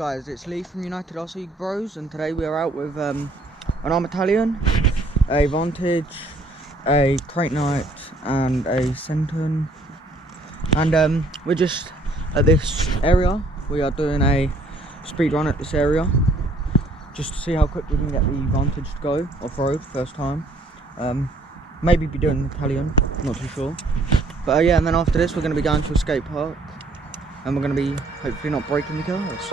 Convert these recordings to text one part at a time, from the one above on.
guys, it's Lee from United RC Bros, and today we are out with an Arrma Italian, a Vantage, a Crate Night and a senton, and we're just at this area. We are doing a speed run at this area just to see how quick we can get the Vantage to go off-road first time. Maybe be doing the Italian, not too sure, but yeah, and then after this we're going to be going to a skate park and we're going to be hopefully not breaking the cars.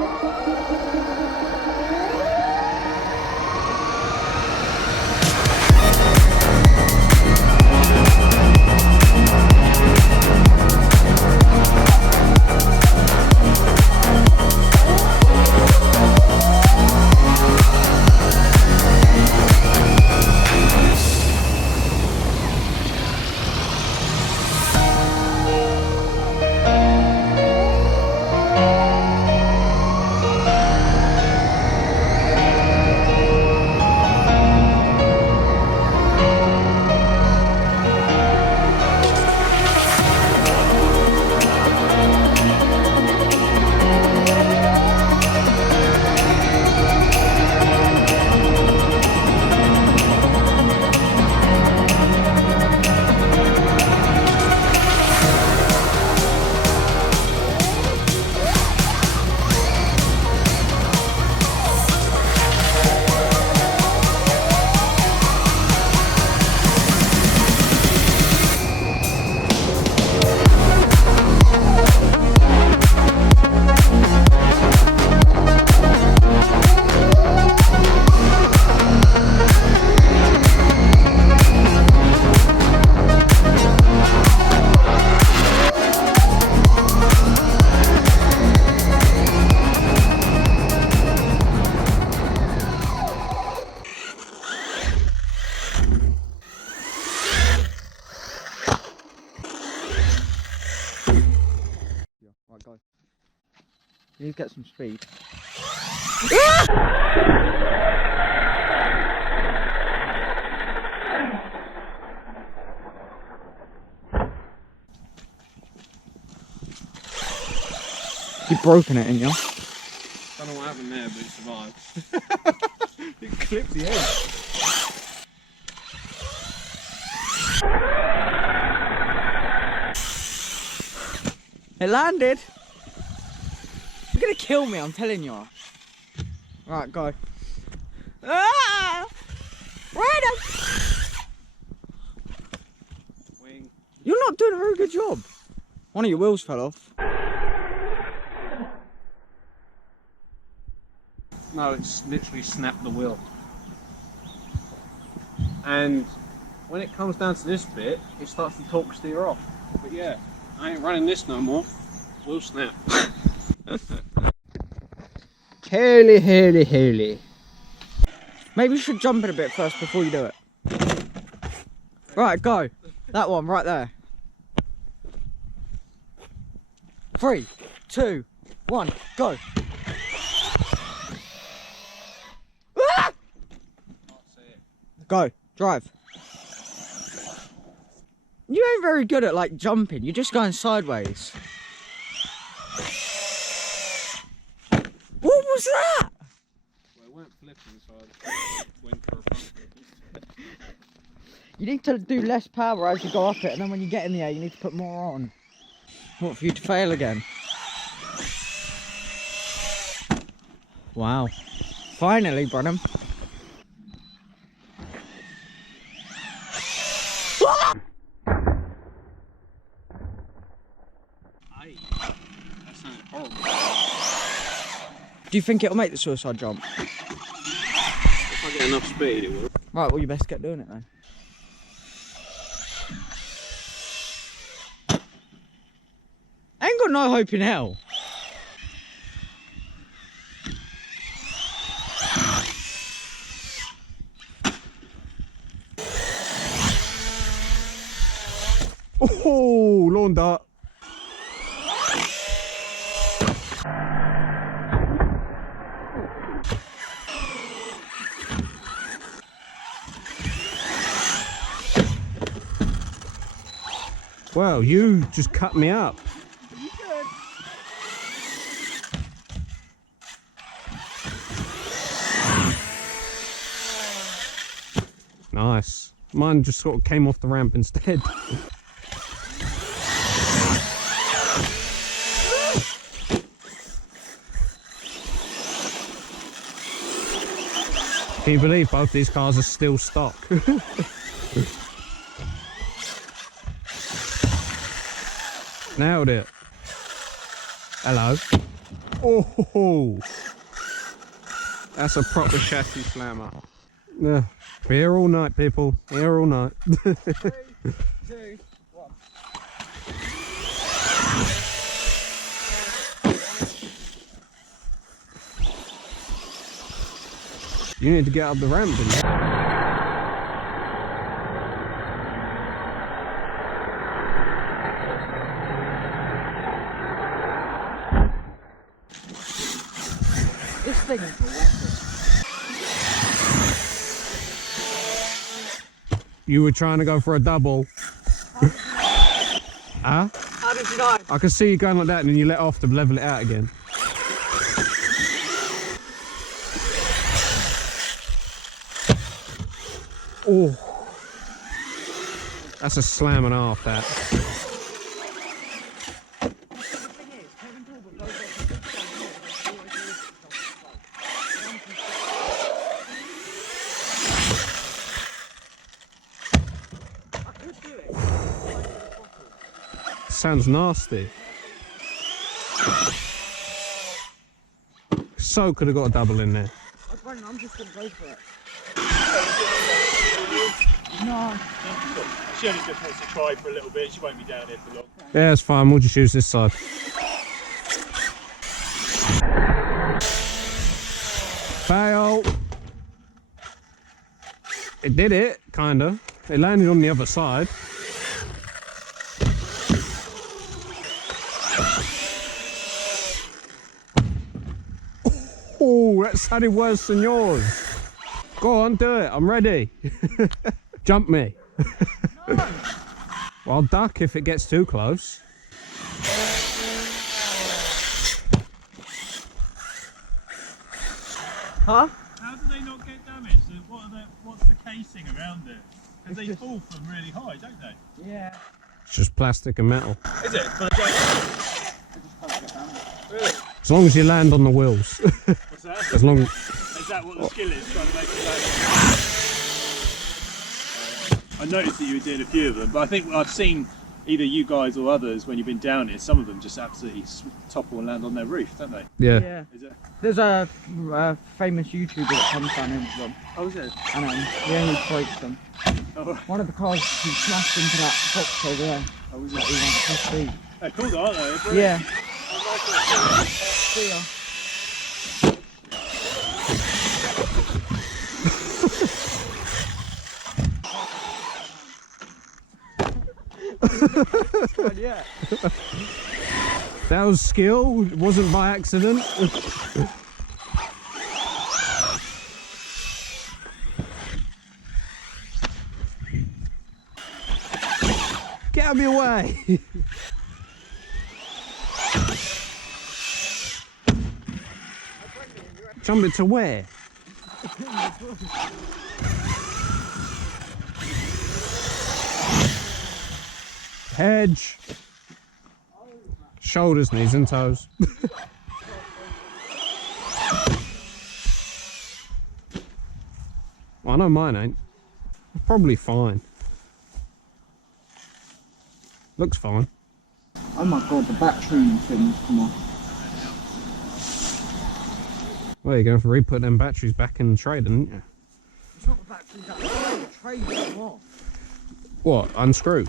Right, go. You need to get some speed. You've broken it, ain't you? Don't know what happened there, but it survived. It clipped the edge. It landed! You're gonna kill me, I'm telling you. Right, go. Ah! Right. Wing. You're not doing a very good job. One of your wheels fell off. No, it's literally snapped the wheel. And when it comes down to this bit, it starts to torque steer off. But yeah, I ain't running this no more. Wheel snap. Holy. Maybe you should jump it a bit first before you do it. Right, go. That one right there. 3, 2, 1, go. Ah! Go, drive. You ain't very good at like jumping, you're just going sideways. What was that? Well, it weren't flipping, so I went for a front flip. You need to do less power as you go up it, and then when you get in the air you need to put more on. What, for you to fail again? Wow. Finally, Brenham. That sounded horrible. Do you think it'll make the suicide jump? If I get enough speed, it will. Right, well you best get doing it then. I ain't got no hope in hell. Oh, lawn dart. Well, you just cut me up. Nice. Mine just sort of came off the ramp instead. Can you believe both these cars are still stock? Nailed it. Hello. Oh, that's a proper chassis slammer. Yeah, we're here all night, people. Here all night. 3, 2, 1. You need to get up the ramp, didn't you? This thing is a weapon. You were trying to go for a double. Huh? How did you know? I could see you going like that and then you let off to level it out again. Oh, that's a slam and a half, that. Sounds nasty. So could have got a double in there. I'm just going to go for it. No. She only just wants to try for a little bit. She won't be down here for long. Yeah, it's fine. We'll just use this side. Fail. It did it, kinda. It landed on the other side. Oh, that sounded worse than yours. Go on, do it. I'm ready. Jump me. No. Well, I'll duck if it gets too close. Huh? How do they not get damaged? So what's the casing around it? Because they fall from really high, don't they? Yeah. It's just plastic and metal. Is it? But again, really? As long as you land on the wheels. What's that? As long as... Is that what the skill is, trying to make it land? I noticed that you were doing a few of them, but I think I've seen either you guys or others when you've been down here, some of them just absolutely topple and land on their roof, don't they? Yeah. Yeah. Is it? There's a famous YouTuber that comes down into them, Oh, is it? and he only breaks them. Oh, One of the cars, he smashed into that box over there. oh is That it? we want to see. They're cool, aren't they? They're brilliant. Yeah. I like it. See ya. Yeah. That was skill, it wasn't by accident. Get out of your way. Jump it to where? Hedge. Shoulders, knees and toes. Well, I know mine ain't. Probably fine. Looks fine. Oh my god, the battery things come off. Well, you're going to re-put them batteries back in the trade, aren't you? It's not the battery, the tray come off. What? Unscrewed?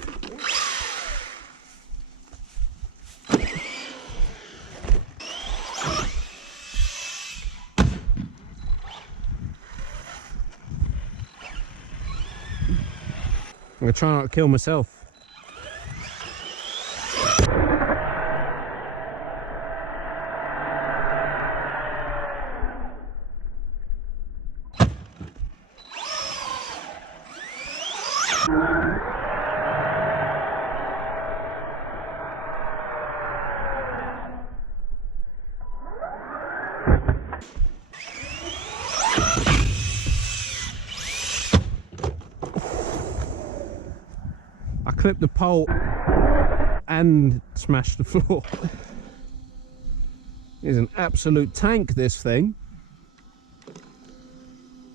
I'm going to try not to kill myself. clipped the pole and smashed the floor. It's an absolute tank, this thing.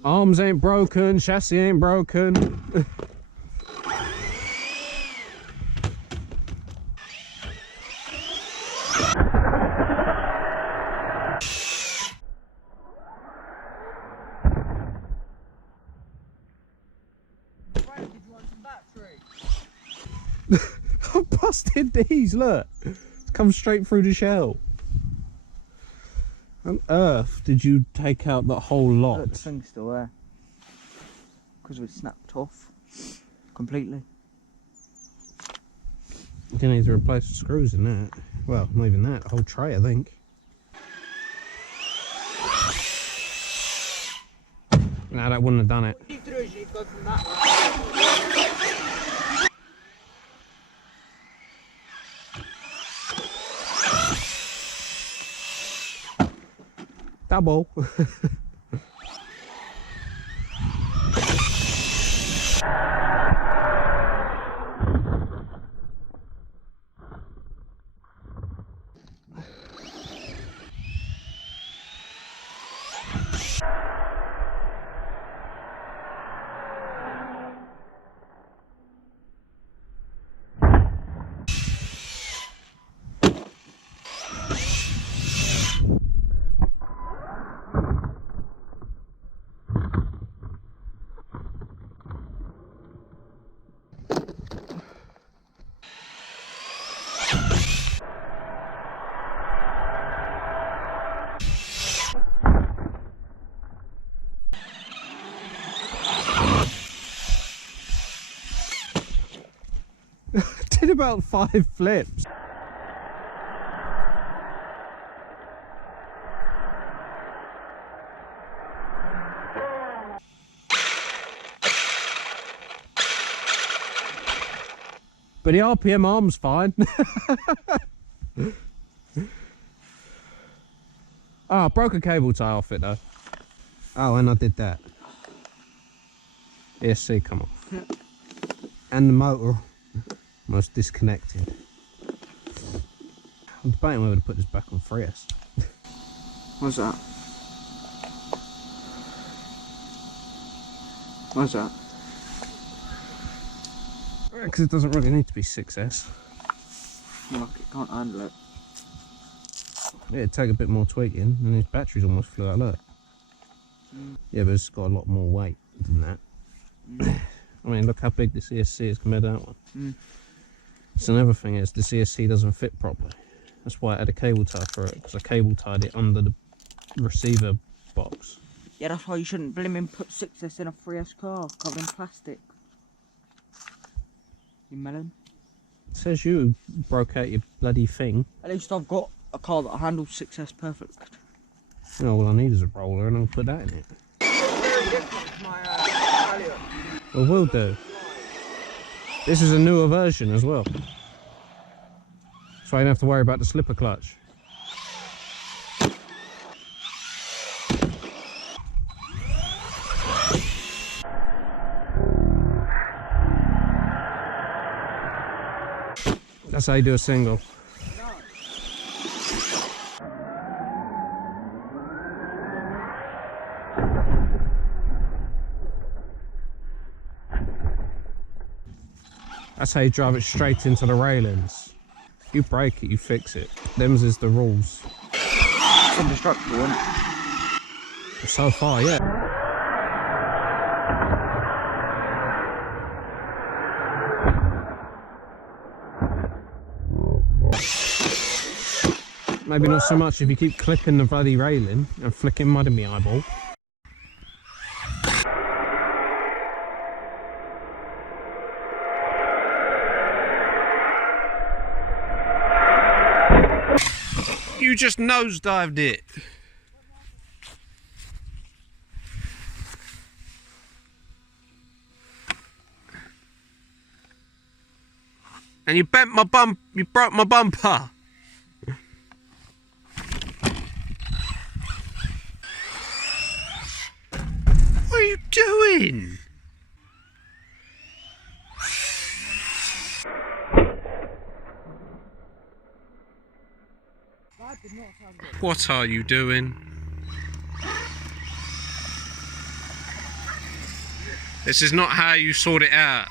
Arms ain't broken, chassis ain't broken. I busted these, look. It's come straight through the shell. On earth did you take out that whole lot? Look, the thing's still there. Because it snapped off completely. You need to replace the screws in that. Well, not even that, the whole tray, I think. No, that wouldn't have done it. What you need to do is you need to go from that way. Double. Did about 5 flips. But the RPM arm's fine. Oh, I broke a cable tie off it though. Oh, and I did that. ESC come off. And the motor almost disconnected. I'm debating whether to put this back on 3S. What's that? What's that? Because it doesn't really need to be 6S. Like it can't handle it. Yeah, it'd take a bit more tweaking and his batteries almost flew out, look. Yeah, but it's got a lot more weight than that. I mean, look how big the CSC is compared to that one. So another thing is the CSC doesn't fit properly. That's why I had a cable tie for it, because I cable tied it under the receiver box. Yeah, that's why you shouldn't blimmin' put 6S in a 3S car covered in plastic. You melon. It says you broke out your bloody thing. At least I've got a car that handles 6S perfect. You know, all I need is a roller and I'll put that in it. Very different to my Italian. Well, will do. This is a newer version as well. So I don't have to worry about the slipper clutch. That's how you do a single. That's how you drive it straight into the railings. You break it, you fix it. Them's is the rules. It's indestructible, isn't it? So far, yeah. Maybe not so much if you keep clipping the bloody railing and flicking mud in my eyeball. You just nosedived it. And you bent my bump, you broke my bumper. What are you doing? What are you doing? This is not how you sort it out.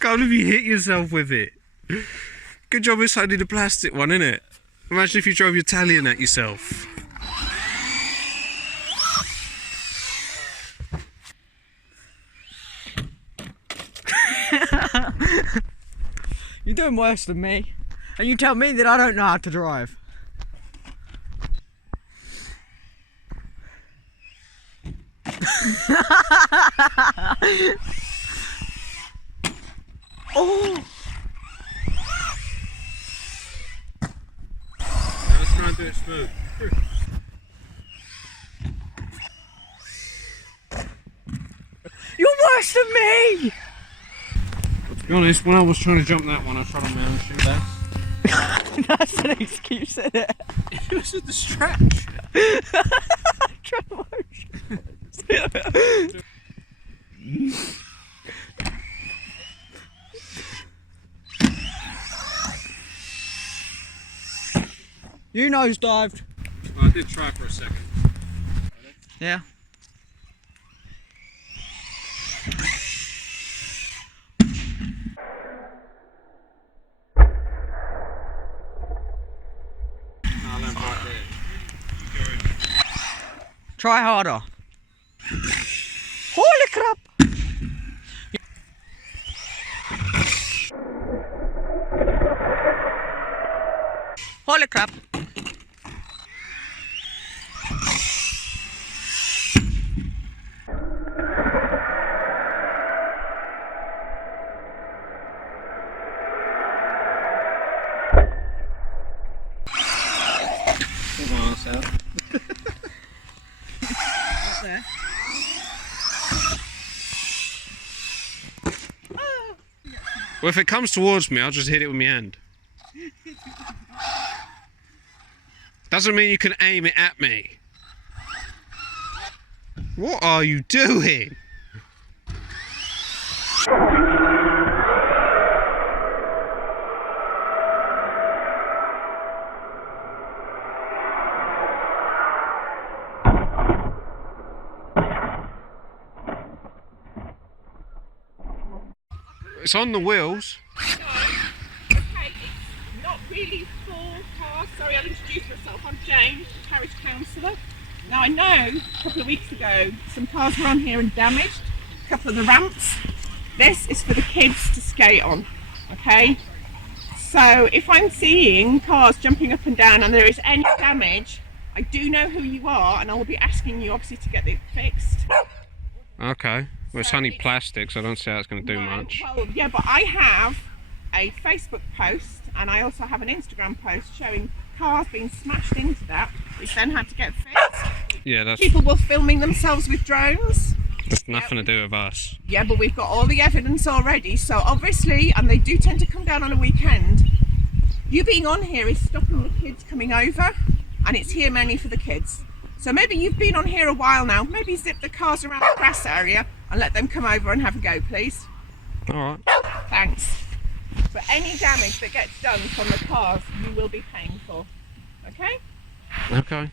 Can't believe you hit yourself with it. Good job it's only the plastic one, innit? Imagine if you drove your Italian at yourself. You're doing worse than me. And you tell me that I don't know how to drive. Oh! Let's try and do it smooth. You're worse than me! To be honest, when I was trying to jump that one, I tried on my own shoelace. That's an excuse, isn't it? It was a distraction. You nosedived. Well, I did try for a second. Yeah. Try harder. Holy crap! Holy crap! There. Well, if it comes towards me, I'll just hit it with my hand. Doesn't mean you can aim it at me. What are you doing? It's on the wheels. No. Okay, it's not really for cars. Sorry, I'll introduce myself. I'm Jane, the parish councillor. Now I know a couple of weeks ago some cars were on here and damaged. A couple of the ramps. This is for the kids to skate on. Okay? So if I'm seeing cars jumping up and down and there is any damage, I do know who you are and I will be asking you obviously to get it fixed. Okay. Well, it's only plastic, so I don't see how it's going to do much. Well, yeah, but I have a Facebook post and I also have an Instagram post showing cars being smashed into that, which then had to get fixed. Yeah, that's... People were filming themselves with drones. That's nothing to do with us. Yeah, but we've got all the evidence already, so obviously, and they do tend to come down on a weekend, you being on here is stopping the kids coming over, and it's here mainly for the kids. So maybe you've been on here a while now, maybe zip the cars around the grass area and let them come over and have a go, please. Alright. Thanks. But any damage that gets done from the cars, you will be paying for. Okay? Okay.